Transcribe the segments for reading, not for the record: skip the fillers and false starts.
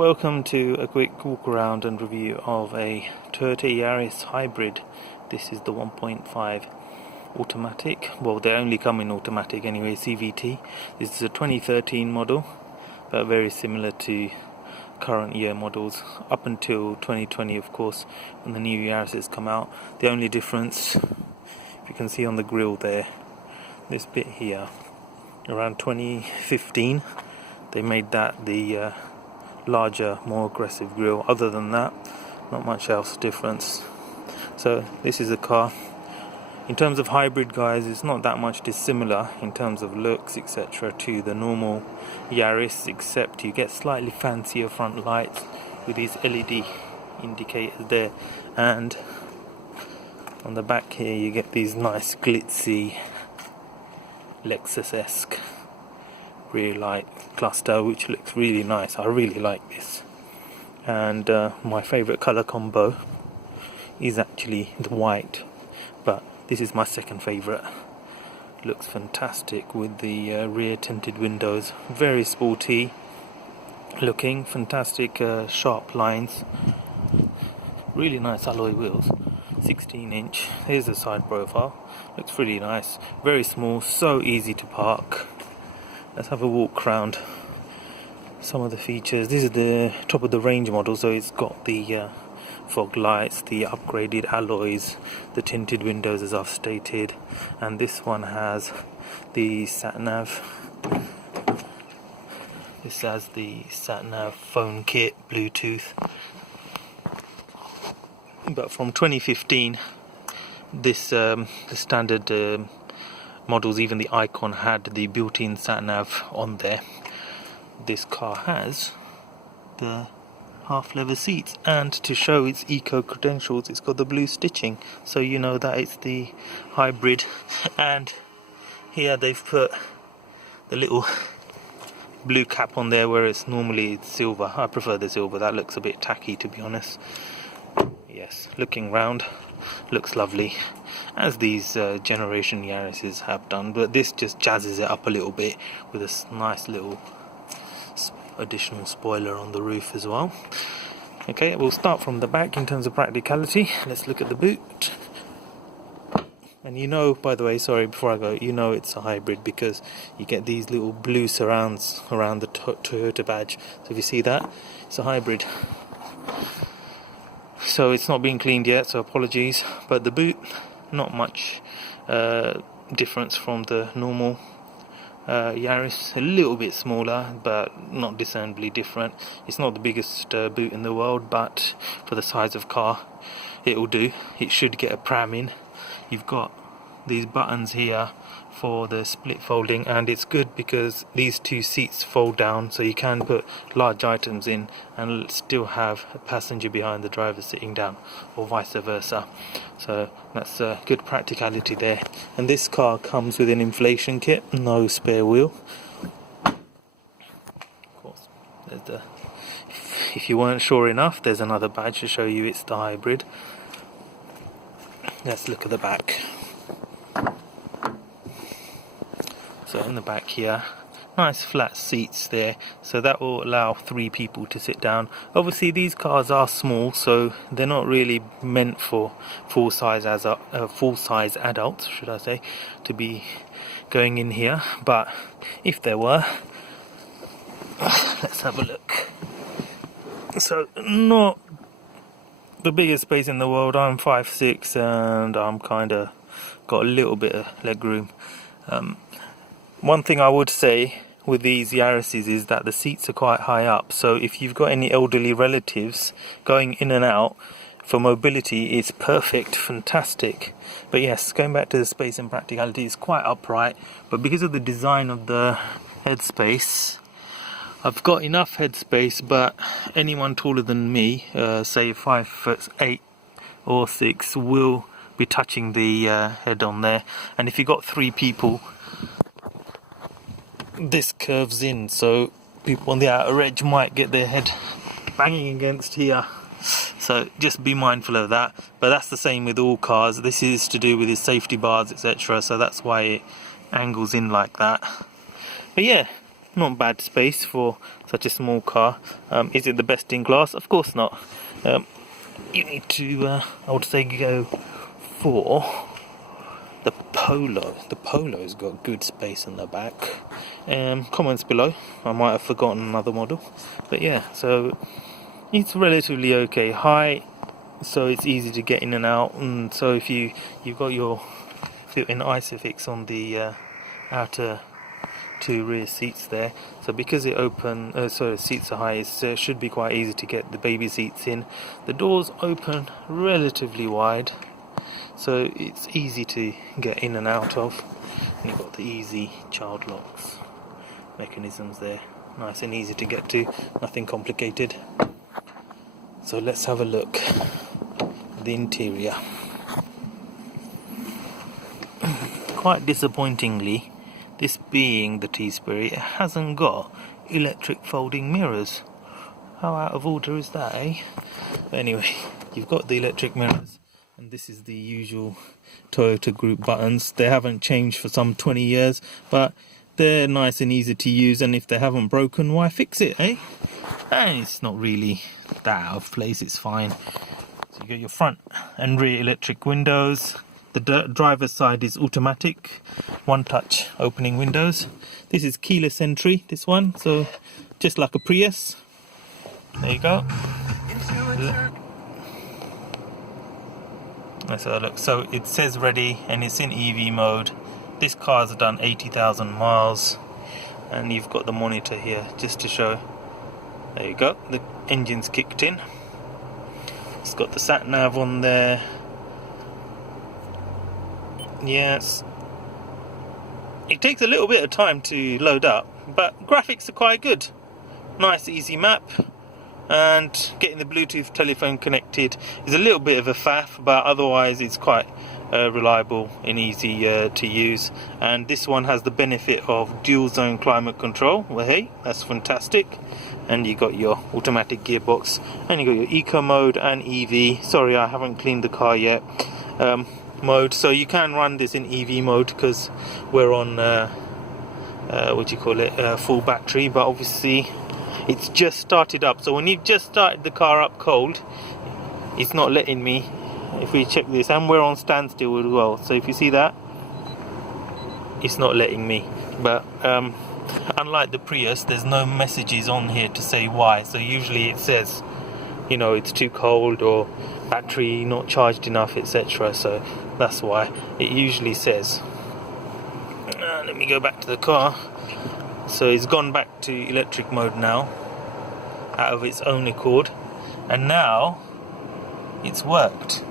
Welcome to a quick walk around and review of a Toyota Yaris hybrid. This is the 1.5 automatic. Well, they only come in automatic anyway, CVT. This is a 2013 model, but very similar to current year models up until 2020, of course, when the new Yarises come out. The only difference, if you can see on the grille there, this bit here, around 2015, they made that the larger, more aggressive grille. Other than that, not much else difference. So this is a car, in terms of hybrid, guys, it's not that much dissimilar in terms of looks, etc., to the normal Yaris, except you get slightly fancier front lights with these LED indicators there, and on the back here you get these nice glitzy Lexus-esque rear light cluster, which looks really nice. I really like this, and my favorite color combo is actually the white, but this is my second favorite. Looks fantastic with the rear tinted windows, very sporty looking, fantastic sharp lines, really nice alloy wheels, 16-inch. Here's the side profile, looks really nice, very small, so easy to park. Let's have a walk around some of the features. This is the top of the range model, so it's got the fog lights, the upgraded alloys, the tinted windows as I've stated, and this one has the sat-nav. This has the sat-nav phone kit, Bluetooth. But from 2015, this the standard models, even the Icon, had the built-in sat-nav on there. This car has the half-leather seats, and to show its eco credentials, it's got the blue stitching, so you know that it's the hybrid. And here they've put the little blue cap on there, whereas normally it's silver. I prefer the silver, that looks a bit tacky, to be honest. Yes, looking round, looks lovely, as these generation Yarises have done, but this just jazzes it up a little bit with a nice little additional spoiler on the roof as well. Okay, we'll start from the back in terms of practicality. Let's look at the boot. And you know, by the way, sorry, before I go, you know it's a hybrid because you get these little blue surrounds around the Toyota badge. So if you see that, it's a hybrid. So it's not being cleaned yet, so apologies. But the boot, not much difference from the normal Yaris. A little bit smaller, but not discernibly different. It's not the biggest boot in the world, but for the size of car, it will do. It should get a pram in. You've got these buttons here for the split folding, and it's good because these two seats fold down, so you can put large items in and still have a passenger behind the driver sitting down, or vice versa. So that's good practicality there. And this car comes with an inflation kit, no spare wheel. Of course, there's the, if you weren't sure enough, there's another badge to show you it's the hybrid. Let's look at the back. So in the back here, nice flat seats there, so that will allow 3 people to sit down. Obviously these cars are small, so they're not really meant for full-size adults, should I say, to be going in here. But if there were, let's have a look. So not the biggest space in the world. I'm 5'6", and I'm kinda got a little bit of leg room. One thing I would say with these Yarises is that the seats are quite high up, so if you've got any elderly relatives going in and out for mobility, it's perfect, fantastic. But yes, going back to the space and practicality, it's quite upright, but because of the design of the headspace, I've got enough headspace, but anyone taller than me, say 5'8" or 6, will be touching the head on there. And if you've got 3 people, this curves in, so people on the outer edge might get their head banging against here. So just be mindful of that. But that's the same with all cars. This is to do with his safety bars, etc. So that's why it angles in like that. But yeah, not bad space for such a small car. Is it the best in class? Of course not. You need to, I would say, go for the Polo. The Polo's got good space in the back. Comments below. I might have forgotten another model, but yeah, so it's relatively okay height, so it's easy to get in and out. And so if you've got your built-in Isofix on the outer two rear seats there, so because it so the seats are high, it should be quite easy to get the baby seats in. The doors open relatively wide, so it's easy to get in and out of. And you've got the easy child locks mechanisms there, nice and easy to get to, nothing complicated. So let's have a look at the interior. Quite disappointingly, this being the T-Spirit, it hasn't got electric folding mirrors. How out of order is that, eh? But anyway, you've got the electric mirrors, and this is the usual Toyota Group buttons. They haven't changed for some 20 years, but they're nice and easy to use, and if they haven't broken, why fix it, eh? And it's not really that out of place, it's fine. So you got your front and rear electric windows. The driver's side is automatic, one touch opening windows. This is keyless entry, this one, so just like a Prius. There you go. Let's have a look. So it says ready and it's in EV mode. This car's done 80,000 miles, and you've got the monitor here just to show. There you go, the engine's kicked in. It's got the sat nav on there. Yes, it takes a little bit of time to load up, but graphics are quite good. Nice easy map, and getting the Bluetooth telephone connected is a little bit of a faff, but otherwise it's quite reliable and easy to use. And this one has the benefit of dual zone climate control. Well, hey, that's fantastic. And you got your automatic gearbox, and you got your eco mode and EV. Sorry, I haven't cleaned the car yet. Mode, so you can run this in EV mode because we're on full battery, but obviously it's just started up. So when you've just started the car up cold, it's not letting me. If we check this, and we're on standstill as well, so if you see that, it's not letting me. But unlike the Prius, there's no messages on here to say why. So usually it says, you know, it's too cold or battery not charged enough, etc. So that's why it usually says. Let me go back to the car. So it's gone back to electric mode now, out of its own accord, and now it's worked.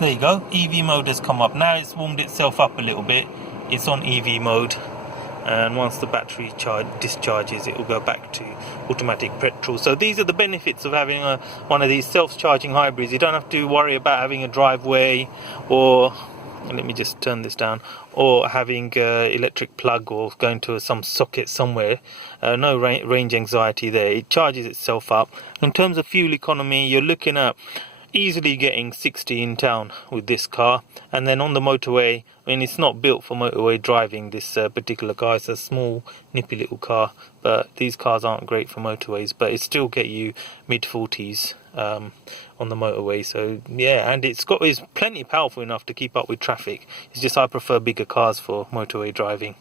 There you go, EV mode has come up. Now it's warmed itself up a little bit. It's on EV mode, and once the battery discharges, it will go back to automatic petrol. So these are the benefits of having one of these self-charging hybrids. You don't have to worry about having a driveway, or let me just turn this down, or having electric plug or going to some socket somewhere. No range anxiety there. It charges itself up. In terms of fuel economy, you're looking at easily getting 60 in town with this car, and then on the motorway, I mean, it's not built for motorway driving, this particular car. It's a small nippy little car, but these cars aren't great for motorways, but it still get you mid-40s on the motorway. So yeah, and it's plenty powerful enough to keep up with traffic. It's just I prefer bigger cars for motorway driving.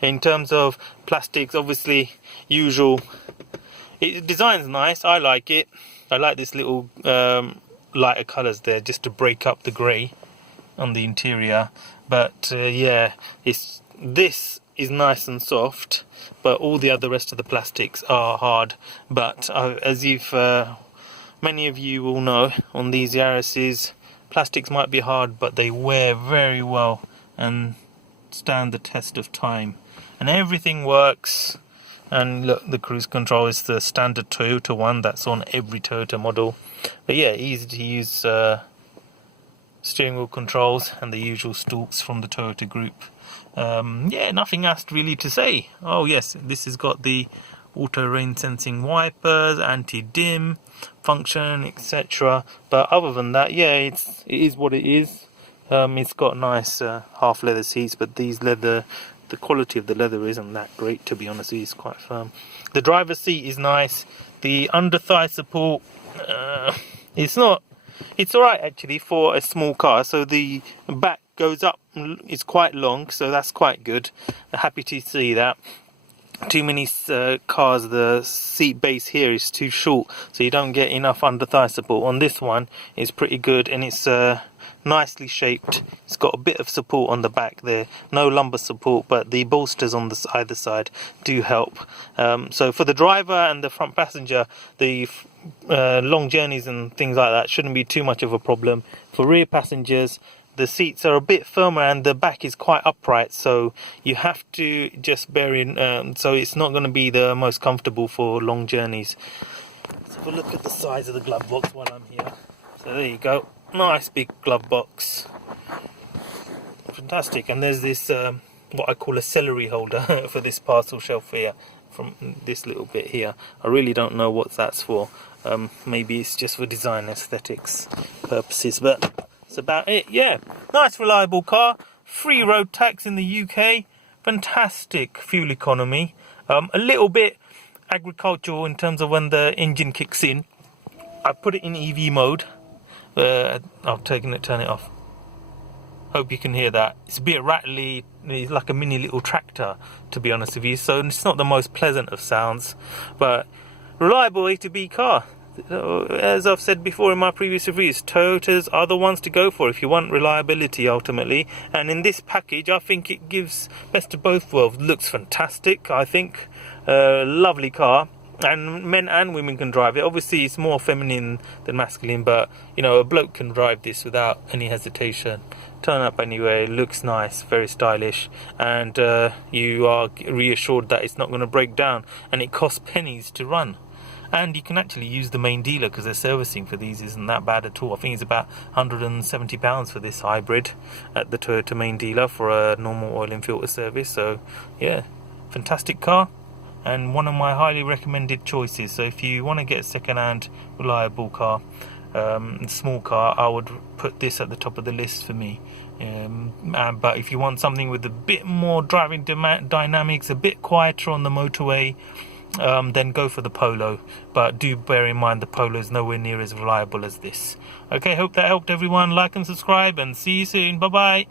In terms of plastics, obviously usual, design's nice, I like it. I like this little lighter colours there just to break up the grey on the interior. But yeah, this is nice and soft, but all the rest of the plastics are hard. But as many of you will know, on these Yarises, plastics might be hard, but they wear very well and stand the test of time. And everything works. And look, the cruise control is the standard Toyota one that's on every Toyota model. But yeah, easy to use steering wheel controls and the usual stalks from the Toyota group. Yeah, nothing else really to say. Oh yes, this has got the auto rain sensing wipers, anti-dim function, etc. But other than that, yeah, it is what it is. It's got nice half leather seats, but the quality of the leather isn't that great, to be honest with you. It's quite firm. The driver's seat is nice. The under thigh support, it's alright actually for a small car. So the back goes up, it's quite long, so that's quite good. Happy to see that. Too many cars, the seat base here is too short, so you don't get enough under thigh support. On this one, it's pretty good, and it's nicely shaped. It's got a bit of support on the back there, no lumbar support, but the bolsters on the either side do help. So for the driver and the front passenger, the long journeys and things like that shouldn't be too much of a problem. For rear passengers, the seats are a bit firmer and the back is quite upright, so you have to just bear in, so it's not going to be the most comfortable for long journeys. Let's have a look at the size of the glove box while I'm here. So there you go, nice big glove box, fantastic. And there's this what I call a celery holder for this parcel shelf here, from this little bit here. I really don't know what that's for. Maybe it's just for design aesthetics purposes, but that's about it. Yeah, nice reliable car, free road tax in the UK, fantastic fuel economy, a little bit agricultural in terms of when the engine kicks in. I put it in EV mode. I've taken it, turn it off. Hope you can hear that. It's a bit rattly, it's like a mini little tractor, to be honest with you, so it's not the most pleasant of sounds, but reliable A to B car. As I've said before in my previous reviews, Toyotas are the ones to go for if you want reliability ultimately, and in this package I think it gives best of both worlds. Looks fantastic, I think, lovely car, and men and women can drive it. Obviously it's more feminine than masculine, but you know, a bloke can drive this without any hesitation. Turn up anyway, looks nice, very stylish, and you are reassured that it's not going to break down, and it costs pennies to run. And you can actually use the main dealer, because their servicing for these isn't that bad at all. I think it's about £170 for this hybrid at the Toyota main dealer for a normal oil and filter service. So yeah, fantastic car, and one of my highly recommended choices. So if you want to get a second-hand reliable car, small car, I would put this at the top of the list for me. But if you want something with a bit more driving dynamics, a bit quieter on the motorway, then go for the Polo, but do bear in mind the Polo is nowhere near as reliable as this. Okay, hope that helped everyone. Like and subscribe, and see you soon. Bye bye.